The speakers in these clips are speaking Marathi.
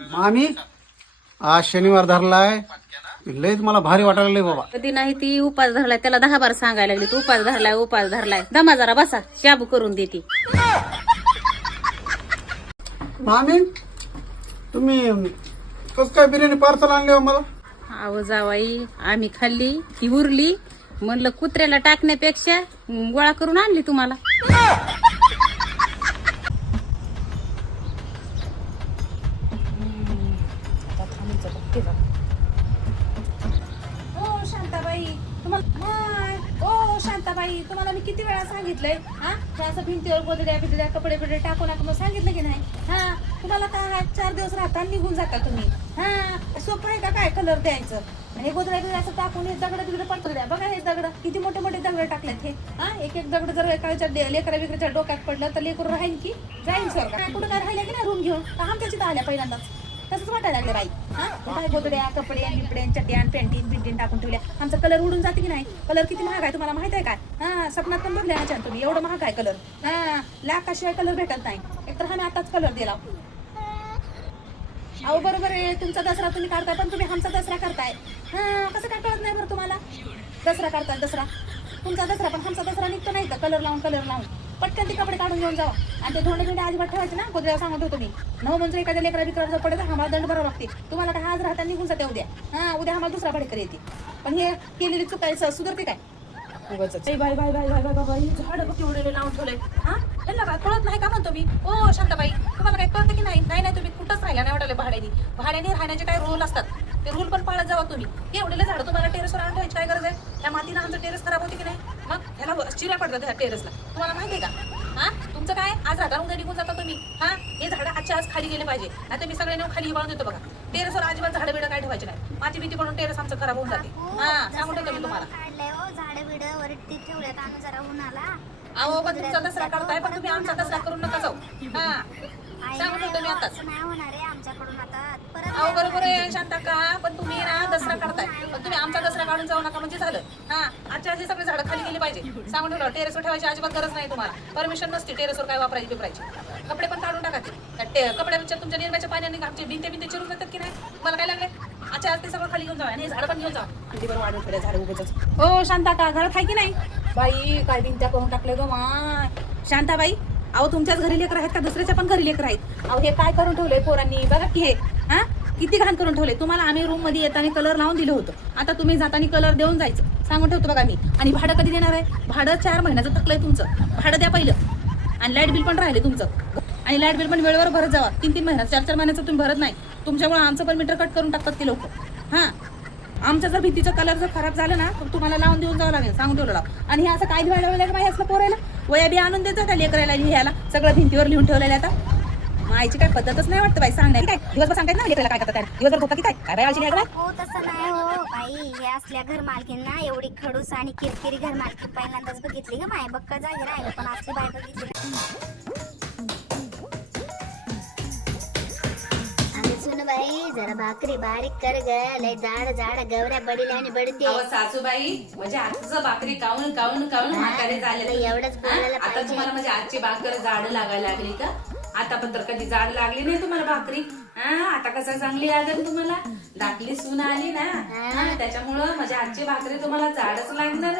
मामी आज शनिवार धरलाय. लयच मला भारी वाटायला लागलंय बाबा. कधी नाही ती उपास धरलाय त्याला दहा बार सांगायला लागली तू उपास धरलाय उपास धरलाय. दमा जरा बसा शाबू करून देते. मामी तुम्ही कस काय बिर्याणी पार्सल आणले हो मला? अहो जावाई आम्ही खाल्ली ती उरली. म्हणलं कुत्र्याला टाकण्यापेक्षा गोळा करून आणली तुम्हाला. तुम्हाला मी किती वेळा सांगितलंय हा? हे असं भिंतीवर गोदड्या बिदड्या कपडे बिडे टाकू नका मग सांगितलं की नाही? हा? तुम्हाला काय आहे, चार दिवस राहता निघून जाता तुम्ही. हा? सोपं आहे का काय कलर द्यायचं? आणि गोदड्या बिदड्या असं टाकून हे दगड बिगड पडतो द्या बघा हे दगड किती मोठे मोठे दगड टाकलेत हे. हा? एक एक दगड जर एकाच्या लेकरा बिकराच्या डोक्यात पडलं तर लेकरू राहील की? जाईल सर काय कुठं काय राहिलं की नाही रूम घेऊन? आमच्या तिथं आल्या पहिल्यांदाच. तसंच वाटायला लागलं बाई. हा? काय गोदड्या कपडे बिपड्यांच्या चट्यान पेंटिंग बिंटीन टाकून ठेवल्या. आमचा कलर उडून जाते की नाही? कलर किती महाग आहे तुम्हाला माहीत आहे काय हा सपनात पण बघल्या ना छान तुम्ही एवढं महाग आहे कलर हा लाखाशिवाय कलर भेटत नाही. एकतर आम्ही आताच कलर दिला. अहो बरोबर आहे तुमचा दसरा तुम्ही काढताय पण तुम्ही आमचा दसरा करताय. हा कसं काय कळत नाही बरं तुम्हाला? दसरा करताय दसरा. तुमचा दसरा पण आमचा दसरा निघतो नाही का? कलर लावून कलर लावून. पटकन ते कपडे काढून घेऊन जावा. आणि ते धोंडे बिंडे अजिबात ठेवायचे ना? कुत्र्याला सांगत होतो मी. नऊ म्हणजे एखाद्या लेकरा बिकरा जर पडत आम्हाला दंड भरावं लागते. तुम्हाला काय आज राहता निघून जाते उद्या. हा उद्या आम्हाला दुसरा भाडेकर येते. पण हे केलेली चुकायचं सुधारते काय? उगाचच. ए बाई बाई बाई बाई बाई बाई हे झाड केवढे लावून ठेवलंय हा? त्यांना काय कळत नाही का म्हणतो मी? ओ शांताबाई तुम्हाला काय कळतं की नाही? नाही नाही तुम्ही कुठंच राहिला नाही वाटले भाड्याने. भाड्याने राहण्याचे काय रूल असतात? ते रूल पण पाळत जावा तुम्ही. एवढेले झाडं तुम्हाला टेरेसवर आणून ठेवायची काय गरज आहे? त्या मातीनं आमचं टेरेस खराब होते की नाही? मग ह्याला चिऱ्या पडतात ह्या टेरेसला तुम्हाला माहिती आहे का? हा? तुमचं काय? आज राहता उद्या निघून जाता तुम्ही. हा? हे झाडं आजच्या आज खाली गेले पाहिजे. आता मी सगळ्यांना खाली हिवाळून देतो बघा. टेरेसवर अजिबात झाडं बिडं काय ठेवायचे नाही. माती भीती म्हणून टेरेस आमचं खराब होऊन जाते. हा सांगून ठेवतो मी तुम्हाला. वरती ठेवल्यात जरा उन्हाला अहो पण तुमचा दसरा काढताय पण तुम्ही आमचा दसरा करून नका जाऊ. हा. सांगून ठेवतो मी आताच. नाही होणार आहे आमच्याकडून अहो बरोबर आहे शांता का? पण तुम्ही ना दसरा काढताय. पण तुम्ही आमचा दसरा काढून जाऊ नका म्हणजे झालं. हा आजच्या आधी सगळे झाडं खाली गेली पाहिजे. सांगून ठेवलं टेरेसवर ठेवायची अजिबात गरज नाही तुम्हाला. परमिशन नसते टेरेसवर काय वापरायची बिपरायची. कपडे पण काढून टाका ते. टे- कपड्यांच्या तुमच्या निर्म्याच्या पाण्याने आमचे भिंते भिंते चिरून जातात की नाही? मला काय लागले? आजच्या आज ते सगळं खाली घेऊन जाऊ आणि झाड झाडं पण घेऊन जाऊ किती बरं वाढून ठेवल्या झाडं उगाच हो शांता का घरात आहे की नाही? बाई काय भिंत्या करून टाकले गो मा शांताबाई अहो तुमच्याच घरी लेकर आहेत का? दुसऱ्याच्या पण घरी लेकर आहेत. अहो हे काय करून ठेवलंय पोरांनी? बघा की हे. किती घाण करून ठेवले? तुम्हाला आम्ही रूममध्ये येताना कलर लावून दिलं होतं. आता तुम्ही जाताना कलर देऊन जायचं. सांगून ठेवतो बघा मी. आणि भाडं कधी देणार आहे? भाडं चार महिन्याचं थकलंय तुमचं. भाडं द्या पहिलं. आणि लाइट बिल पण राहिले तुमचं. आणि लाइट बिल पण वेळेवर भरत जावा. तीन तीन महिन्यात चार चार महिन्याचं तुम्ही भरत नाही. तुमच्यामुळे आमचं पण मीटर कट करून टाकतात ते लोक. हां. आमचं जर भीतीचं कलर जर खराब झालं ना तर तुम्हाला लावून देऊन जावं लागेल. सांगून ठेवलं लाव. आणि हे असं काय लिहायला लागलं माहिती असलं पोरायला वया बी आणून देतात त्या लेकरायला लिहायला सगळं भिंतीवर लिहून ठेवलेलं आहे मायची काय पद्धतच नाही वाटतं बाई सांगण्याची. काय? दिवसभर सांगायचं ना लेकराला काय करतात? दिवसभर झोपतात की काय? काय बाई आळशी नाही का बाई? हो तसं नाही हो बाई. हे असल्या घर मालकींना एवढी खडूस आणि किरकिरी घर मालकी पहिल्यांदाच बघितली ग माय बक्का जागी राहिलं पण असली बाय बघितली. आणि सुन बाई जरा भाकरी बारीक कर ग. लय जाड जाड गवऱ्या बडीला आणि बडते. अहो सासूबाई म्हणजे आजचं भाकरी काऊन काऊन काऊन म्हातारे झाले बाई, एवढंच बोलायला आता पाहिजे. तुम्हाला म्हणजे आजची भाकर जाड लागायला लागली का? आता पण तर कधी जाड लागली नाही तुम्हाला भाकरी. हा आता कसं चांगली लागेल तुम्हाला? दाखली सून आली ना. हा, त्याच्यामुळं म्हणजे आजची भाकरी तुम्हाला जाडच लागणार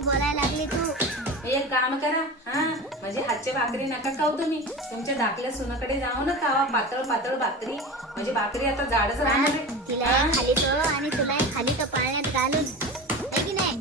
बोलायला लागली तू. एक काम करा. हा म्हणजे हातची भाकरी नका खाऊ तुम्ही. तुमच्या दाखल्या सुनाकडे जाऊ ना खावा पातळ पातळ भाकरी. म्हणजे भाकरी आता जाडच राहणार आहे. तिला खाली तो आणि तुला खाली तो पाळण्यात घालून. है की नाही?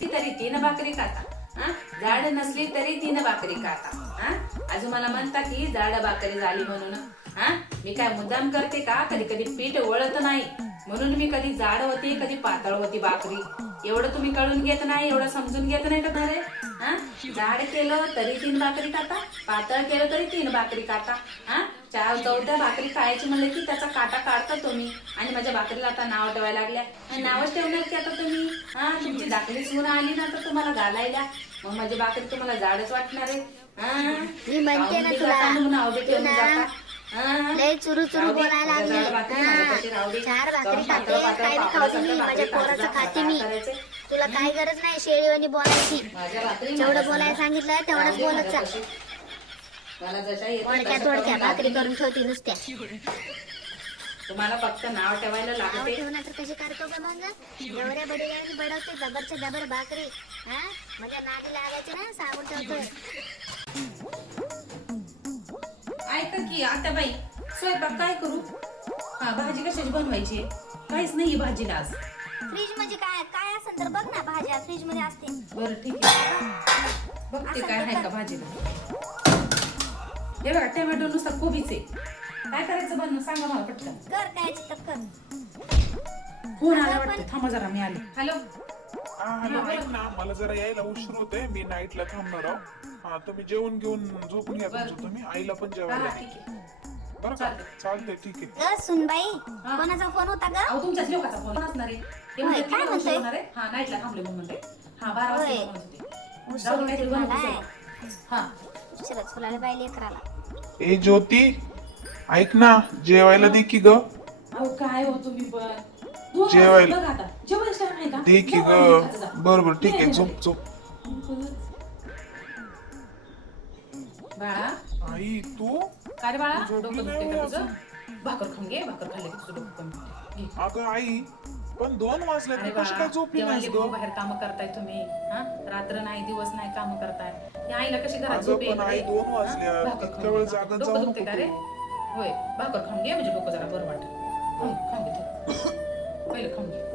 ती तरी तीन भाकरी खाता. झाड जाड नसली तरी तीन भाकरी खाता. हा? अजून मला म्हणता की जाड भाकरी झाली म्हणून. हा? मी काय मुद्दाम करते का? कधी कधी पीठ वळत नाही. म्हणून मी कधी जाड होती कधी पातळ होती भाकरी. एवढं तुम्ही कळून घेत नाही एवढं समजून घेत नाही का रे हा? जाड केलं तरी तीन भाकरी खाता पातळ केलं तरी तीन भाकरी खाता. हा? चार चौथ्या भाकरी खायची म्हणलं की त्याचा काटा काढता तुम्ही आणि माझ्या भाकरीला आता नाव ठेवायला लागल्या आणि नावच ठेवणार की आता तुम्ही हा तुमची दाखली सून आली ना तर तुम्हाला घालायला मग माझी भाकरी तुम्हाला जाडच वाटणार आहे हा? हा? चुरू बोलायला लागली चार भाकरी खाते माझ्या पोराचं खाते मी? तुला काय गरज नाही शेळीवानी बोलायची जेवढं बोलायला. सांगितलं तेवढंच बोलत माझ्यापाशी. मला जशा येतात करून भाकरी लागते. करून ठेवते नुसत्या. तुम्हाला फक्त नाव ठेवायला नाव लागते. ठेवून कशी करतो का मग एवढ्या बडीला बडवते जबरच्या जबर भाकरी. हा? म्हणजे नादी लागायची ना सांगून ठेवतोय. ऐका की आता बाई स्वयंपाक काय करू? हा भाजी कशाची बनवायची काहीच नाही भाजीला आज. फ्रीज म्हणजे काय? काय असेल तर बघ ना भाज्या फ्रीजमध्ये असते बरं ठीक आहे. बघते काय आहे का भाजीला. हे बघा टोमॅटो नुसता कोबीचे काय करायचं बनवून सांगा मला पटकन. कर काय तर कर फोन आला वाटतं? थांबा जरा मी आले. हॅलो. हा हॅलो ऐक ना मला जरा यायला उशीर होतोय. मी नाईटला थांबणार आहो. हा तुम्ही जेवण घेऊन झोपून घ्या तुमचं तुम्ही. आईला पण हा जेवायला हा, ठीक आहे. बरं का? चालतंय. ठीक आहे. ग सुनबाई कोणाचा फोन होता ग? अहो तुमच्याच लोकांचा फोन असणार आहे. ते होय, म्हणतात काय की म्हणतोय? उशीर होणार आहे. हा नाईटला थांबले म्हणून म्हणते हा बारा वाजता होय. म्हणत होते. उशीर जाऊ दे, होते काहीतरी बनवून मला. जाऊ. हा. उशिराच. फुलाला बाई लेकराला ए ज्योती ऐक ना जेवायला दे की ग. अहो काय हो तुम्ही पण दोन वाजता जेवायला. बघा आता. जेवायचं time आहे का? दे की ग. जा. बर बर ठीक आहे झोप झोप. बाळा. आई तू? काय रे बाळा? झोपली डोकं नाही दुखते का होय तुझं? भाकर खाऊन घे भाकर खाल्ले की तुझं डोकं कमी होते. घे. अगं आई पण दोन वाजले तू कशी काय झोपली नाहीस ग बाहेर काम करताय तुम्ही हा रात्र नाही दिवस नाही काम करताय या आईला कशी घरात अगं, झोप येईल पण आई रे? दोन हा? वाजल्या. भाकर इतक्या खाऊन वेळ घे. जागत डोकं जाऊ दुखते का रे. होय भाकर खाऊन घे म्हणजे डोकं जरा बरं वाटत खाऊन खाऊन घे थोडं. पहिलं खाऊन घे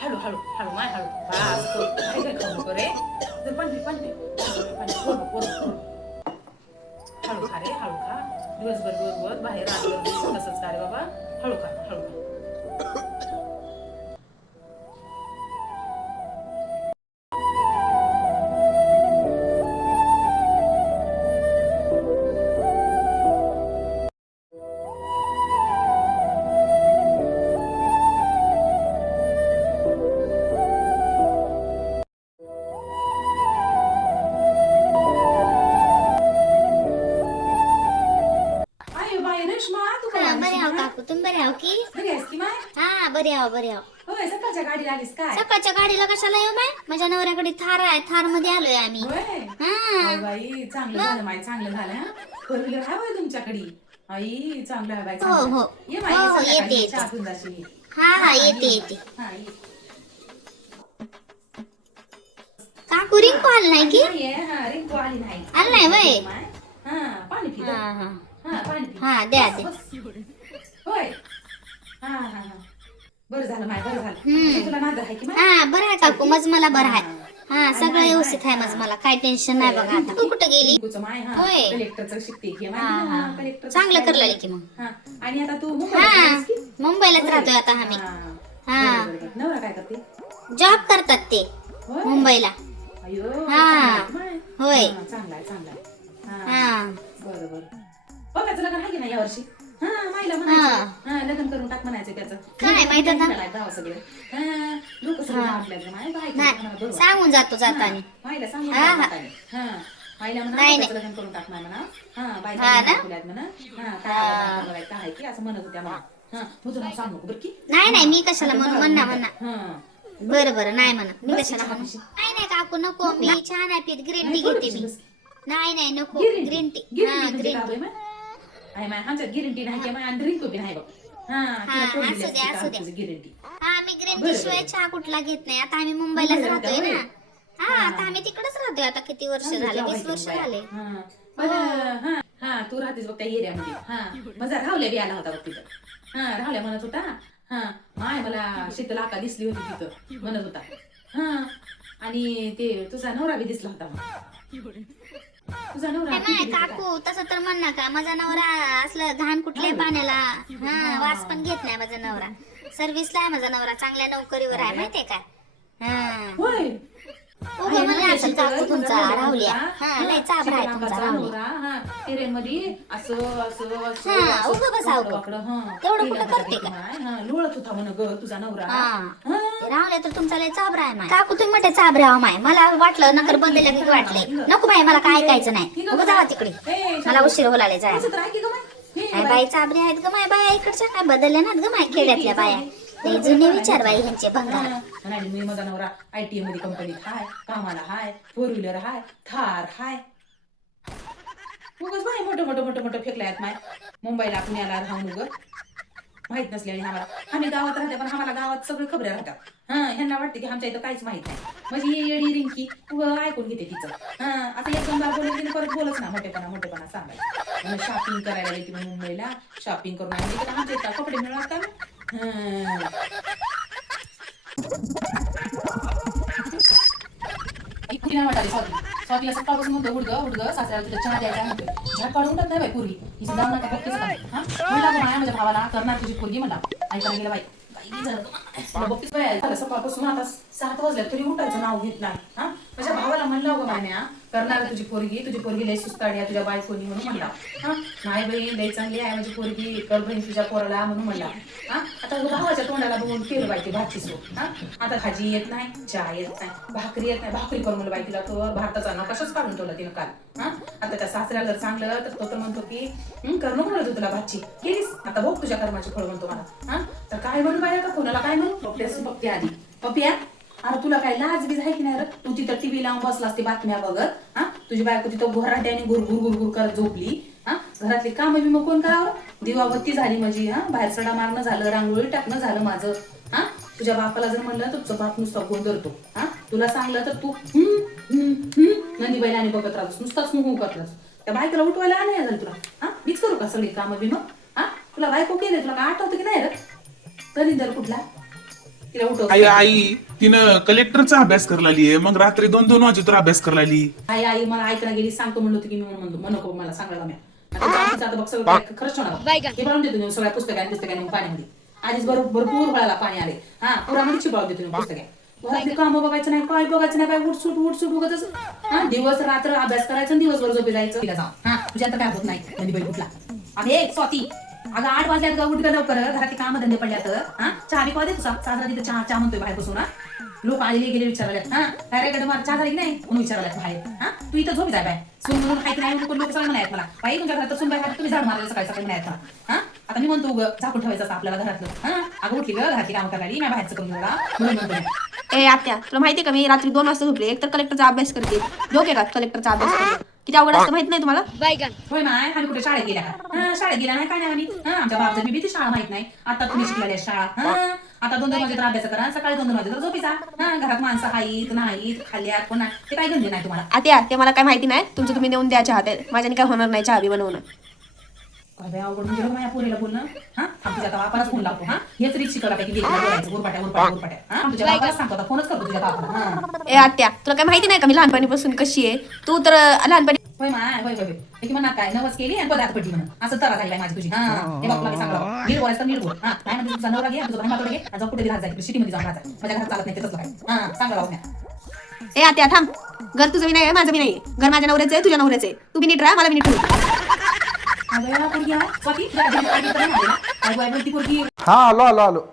हळू हळू हळू माय हळू बास कर. काय काय खाऊ नको रे जर. हळू खा रे हळू खा दिवसभर दिवसभर बाहेर दिवस तसंच का रे बाबा हळू खा हा बरे होय सकाळच्या गाडीला आलीस काय? सकाळच्या गाडीला कशाला येऊ माय माझ्या नवऱ्याकडे थार आहे थारमध्ये आलोय आम्ही. होय? हा. होय बाई चांगलं झालं चांगलं झालं हा. फोर व्हीलर आहे होय तुमच्याकडे? आई चांगलं आहे बाई हो, चांगलं. हो. आहे. ये बाई हो, हो, संध्याकाळी येते, चहा पिऊन जाशील. हा हा येते येते. हा, ये. काकू रिंकू आलं नाही की? नाही, ये, हा, रिंकू आली नाही. आली नाही. हा पाणी पी हा. हा. हा पाणी पी हा द्या बस. होय. हा हा हा. बरं झालं माय बरं झालं हम्म. तुला नादर आहे की माय हा बरं आहे काकू मज मला बरं आहे हा सगळं व्यवस्थित आहे मज मला काय टेन्शन नाही बघा आता तू कुठं गेली माय हा होय. कलेक्टरचं शिकते हा हा चांगलं करलं की मग हा आणि आता तू मुंबईला हा की? मुंबईलाच राहतोय आता आम्ही हा. हा. बरं, बरं, बरं. नवरा काय करते जॉब करतात ते होय. मुंबईला अयो हा. चांगलं आहे, माय. होय. हा, चांगलं आहे चांगलं आहे हा. हा बरं बरं बघायचं लग्न आहे की नाही यावर्षी हा माहिला म्हणायचं. हा. लग्न करून टाक म्हणायचं त्याचं. काय माहीत आता? गाव सगळे. हा लोक सगळे आपल्या माय बाय नाही सांगून जातो जाताना. माहिला सांगून हा, हा. टाक आता. हा माहिला म्हणा नाही, बघायचं लग्न करून टाक म्हणा. हा बाय हा ना? म्हणा. हा काय आवडणार बघायचं, काय आहे की असं म्हणत होत्या म्हणा. हा तुझं नाव सांग नको बरं की. नाही नाही मी कशाला म्हणू? म्हणा म्हणा. हा. बरं बरं नाही म्हणा. मी कशाला म्हणू. नाही नाही काकू नको. मी चहा नाही पित. ग्रीन टी घेते मी. नाही नाही नको. ग्रीन टी हा म्हणजे ग्रीन टी? आहे माय आमच्यात गिरिंटी नाही की माय आणि ड्रिंक बी नाही बघ. हा तिला हा, फोडलेली असू असते द्या, का असू द्या. तुझी गिरिंटी हा मी ग्रीन बरं, टी शिवाय बरं. चहा कुठला घेत नाही. आता आम्ही मुंबईलाच मुंबईला राहतोय राहता ना. होय? हा आता आम्ही तिकडेच राहतोय. आता किती वर्ष झाले? वीस वर्ष झाले. हा. बरं, हा. हा तू राहतेस बघ त्या एरियामध्ये. हा. माझा राहुल्या बी आला होता बघ तिथं. हा राहुल्या म्हणत होता. हा. माय मला शीतल आका दिसली होती तिथं. म्हणत होता. हा. आणि ते तुझा नवरा बी दिसला होता मग. तुझा नवरा नाही किती? काकू तसं तर म्हण नका. माझा नवरा असलं घाण कुठल्या पाण्याला हा वास पण घेत नाही माझा नवरा. सर्व्हिसला आहे माझा नवरा चांगल्या नौकरीवर आहे माहितीये का? हा. होय. हा हा, हा. हा, लोळत होता म्हण ग तुझा नवरा. राहुल्या तर तुमचा लय चाबरा आहे माय. काकू तुम्ही म्हणते चाबरा आहो माय. मला वाटलं नकर बंदल्या की वाटलंय नको बाई मला काय ऐकायचं नाही. जावा तिकडे. मला उशीर होलाले जाय काय बाई? चाबरे आहेत ग माय. बाया इकडच्या काय बदलल्या नात ग माय खेड्यातल्या बाया. ते जुने विचार बाई ह्यांचे भंगार हा. मी माझा नवरा आयटीएममध्ये कंपनीत हाय कामाला हाय फोर व्हीलर हाय थार हाय. उगच बाई मोठं मोठं मोठं मोठं फेकलाय माय. मुंबईला पुण्याला राहून उग. माहीत नसल्याने आम्हाला. आम्ही गावात राहते पण आम्हाला गावात सगळे खबऱ्या राहतात. हा ह्यांना वाटते की आमच्या इथं काहीच माहीत नाही. म्हणजे ये येडी रिंकी ऐकून घेते तिचं. हा आता एक दोन बार बोलले परत बोलच ना मोठेपणा मोठेपणा सांगायचं शॉपिंग करायला गेली मुंबईला. शॉपिंग करून आणली तर आमच्या इथं कपडे मिळवतात का हा. नाही वाटाली स्वाती? स्वातीला सकाळपासून म्हणतो उडग उडग सासऱ्याला तुझ्या चहा द्यायचा म्हणतो झाड काढून उठत नाही बाई पूर्वी हिचं जाऊ नका बघतेच का? हा? म्हणला तो माझ्या भावाला. करणार तुझी पोरगी म्हणला. ऐकायला गेला बाई. बाई झालं तुला बाई सकाळपासून आता सात वाजल्या तरी उठायचं नाव घेत नाही. हा? माझ्या भावाला म्हणलं गं मान्या करणार तुझी पोरगी. तुझी पोरगी लय सुस्ताडी तुझ्या बायकोनी म्हणून म्हणला. हा? नाही बाई लय चांगली आहे माझी पोरगी कर बहीण तुझ्या पोराला म्हणून म्हणला. हा? आता भावाच्या तोंडाला बघून केलं बाई ते भाची सो हा? आता भाजी येत नाही चहा येत नाही भाकरी येत नाही. भाकरी करून मला बाई तिला तो भारताचा नकाशच काढून ठेवला तिनं काल. हा? आता त्या सासऱ्याला जर चांगलं तर तो तर म्हणतो की करणं कर होतो तुला भाची? केलीस? आता बघ तुझ्या कर्माची फळ म्हणतो मला. हा? तर काय म्हणू बाई आता? कोणाला काय म्हणू? पप्प्यास बघते आधी. पप्या अरे तुला काय लाज बीज आहे की नाही रे? तू तिथं टीव्ही लावून बसला असते बातम्या बघत हा? तुझी बायको तिथं घोराट्याने गुरगुर गुरगुर करत झोपली. हा? घरातली कामं बी मग कोण करावं? दिवाबत्ती झाली माझी हा? बाहेर सडा मारणं झालं रांगोळी टाकणं झालं माझं हा? तुझ्या बापाला जर म्हणलं तर तुझा बाप नुसता गोंधळतो हा? तुला सांगलं तर तू हम्म, हम्म, हम्म, नंदी बैलाने बघत राहतोस नुसताच हुं करतोस त्या बायकोला उठवायला आले झालं तुला हा? मीच करू का सगळी कामं बी मग? हा? तुला बायको केले तुला काय आठवतं की नाही रे? कधी दर कुठला? तिला उठव. आई आई तिनं कलेक्टरचा अभ्यास करायला लिहिये मग रात्री दोन दोन वाजे तर अभ्यास करायला लिही आई आई मला ऐकायला गेली सांगतो म्हणलो होती की मी म्हणून म्हणतो. म्हणू नको मला सांगायला मी हे सगळ्या पुस्तकाने पुस्तकाने पाण्यामध्ये. आधीच भरपूर भरपूर वेळाला पाणी आले. हा पुरामध्ये चिपावून देतो मी पुस्तके. घरातली कामं बघायचं नाही काय बघायचं नाही काय उठसूट उठसूट बघतच हा दिवस रात्र अभ्यास करायचा आणि दिवसभर झोपे जायचं. तिला जाऊ हा तुझ्या आता काय होत नाही. नंदी बाई कुठला अरे स्वाती. अगं आठ वाजल्यात ग उठ लवकर. घरातली कामं धंदे पडल्यात. हा चहा बी देतो साजरा तिथं चहा चहा म्हणतोय बाहेर बसून हा. लोक आलेले गेले विचारल्यात हा? काय रे मार चहा झाली की नाही? म्हणून विचारल्यात बाहेर? हा? तू इथं झोपी जाय बाय. सून म्हणून हाय की नाही? म्हणून लोक सगळे म्हणायत मला. बाई तुमच्या घरात सून बाय तुम्ही झाड मारायला सकाळी सकाळी म्हणायत मला. हा? आता मी म्हणतो उगं झाकून ठेवायचं असतं आपल्याला घरातलं. हा? अगं उठली ग घरातली काम करायला मी बाहेरचं करून एवढा म्हणून म्हणतो मी. ए आत्या तुला माहिती का मी रात्री दोन वाजता झोपले. एक तर कलेक्टरचा अभ्यास करते. डोके का कलेक्टरचा अभ्यास करते? किती अवघड असतं माहीत नाही तुम्हाला? होय माय आम्ही कुठे शाळेत गेल्या का? हा, शाळेत गेल्या नाही काय नाही आम्ही? हा, आमच्या बापचं बी ती शाळा माहीत नाही. आता तुम्ही शिकलेल्या शाळा. हा, आता दोन दोन वाजे तर अभ्यास करा. सकाळी दोन दोन वाजे तर झोपीचा. हा घरात माणसं हाईत नाहीत खाल्ल्यात पुन्हा ते काय घेऊन नाही तुम्हाला. आत्या ते मला काय माहिती नाही. तुमचं तुम्ही नेऊन द्या चहा ते माझ्याने काय होणार नाही चहा बी बनवणं. काय बाई अवघड म्हणजे माझ्या पोरीला बोलणं. हा थांब तुझ्या आता बापालाच फोन लावतो. हा हेच रीत शिकवला पैकी लेकीला बोलायचं. गुरपाट्या गुरपाट्या गुरपाट्या. हा तुझ्या बापालाच सांगतो आता फोनच करतो तुझ्या बापाला. हा. ए आत्या तुला काय माहिती नाही का? मी लहानपणीपासून कशी आहे? तू तर लहानपणी होय माय होय होय होय. की म्हणा काय नवस केली आणि पदार्थ पडली म्हणून. असं तरा झाली बाई माझी तुझी. हा हे बघ तुला मी सांगलं नीट बोलायचं नीट बोल. हा काय म्हणते तुझा नवरा घे तुझा भाई मातोडे घे आणि जाऊ कुठे राहत जाईल. सिटीमध्ये जाऊन राहत माझ्या घरात चालत नाही ते काय. हा सांगा राहू ए आत्या थांब. घर तुझं मी नाही आहे माझं मी नाही घर माझ्या नवऱ्याचं आहे तुझ्या नवऱ्याचं आहे. तू बी नीट राहा मला बी नीट ठेव. हा आलो आलो आलो.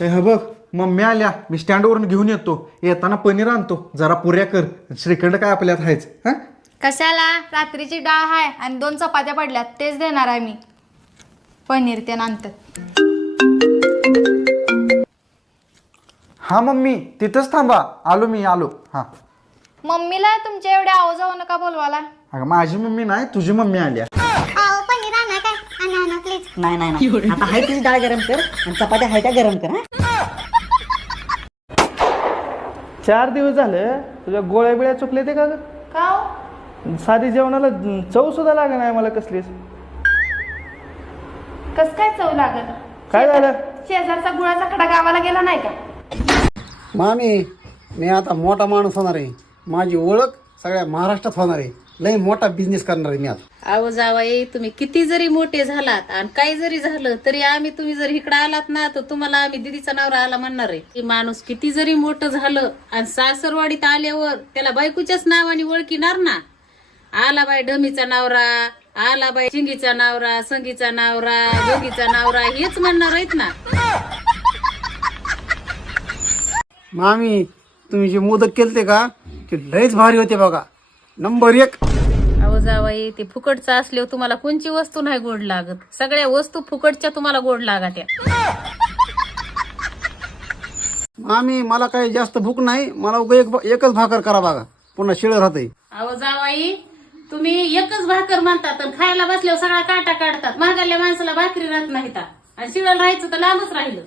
ए हे बघ मम्मी आल्या. मी स्टँडवरून घेऊन येतो. येताना पनीर आणतो. जरा पुऱ्या कर. श्रीखंड काय आपल्यात आहेच हा? कशाला? रात्रीची डाळ आहे आणि दोन चपात्या पडल्यात. तेच देणार आहे मी. पनीर ते नंतर हा मम्मी. तिथंच थांबा. आलो मी आलो. हा. मम्मीला तुमच्या एवढ्या आवाज नका बोलवाला अगं माझी मम्मी नाही तुझी मम्मी आल्या. नाही नाही नाही. आता हाय तीच डाळ गरम कर आणि चपात्या हाय त्या गरम कर हा. चार दिवस झाले तुझ्या गोळ्या बिळ्या चुकले ते का ग? का हो? साधी जेवणाला चव सुद्धा लागे नाही मला कसलीच. कस काय चव लागत काय झालं? शेजारचा गुळाचा खडा गावाला गेला नाही का? मामी मी आता मोठा माणूस होणार आहे. माझी ओळख सगळ्या महाराष्ट्रात होणार आहे. लय मोठा बिझनेस करणार आहे मी आता. अहो जावाई तुम्ही किती जरी मोठे झालात आणि काही जरी झालं तरी आम्ही तुम्ही जर इकडे आलात ना तर तुम्हाला आम्ही दिदीचा नवरा आला म्हणणार आहे. की माणूस किती जरी मोठं झालं आणि सासरवाडीत आल्यावर त्याला बायकोच्याच नावाने ओळखीणार ना? आला बाई डमीचा नवरा आला बाई चिंगीचा नवरा संगीचा नवरा दोघीचा नवरा हेच म्हणणार आहेत ना? मामी तुम्ही जे मोदक केलते का ते लयच भारी होते बघा. नंबर एक. अहो जावाई ते फुकटचं असल्यावर तुम्हाला कोणची वस्तू नाही गोड लागत? सगळ्या वस्तू फुकटच्या तुम्हाला गोड लागत्या. मामी मला काही जास्त भूक नाही. मला उगा एक एकच भाकर करा बघा. पुन्हा शिळ राहते अहो जावाई तुम्ही एकच भाकर म्हणतात आणि खायला बसल्यावर सगळा काटा काढतात. महागाल्या माणसाला भाकरी राहत नाहीत. आणि शिवायला राहायचं तर लांबच राहिलं.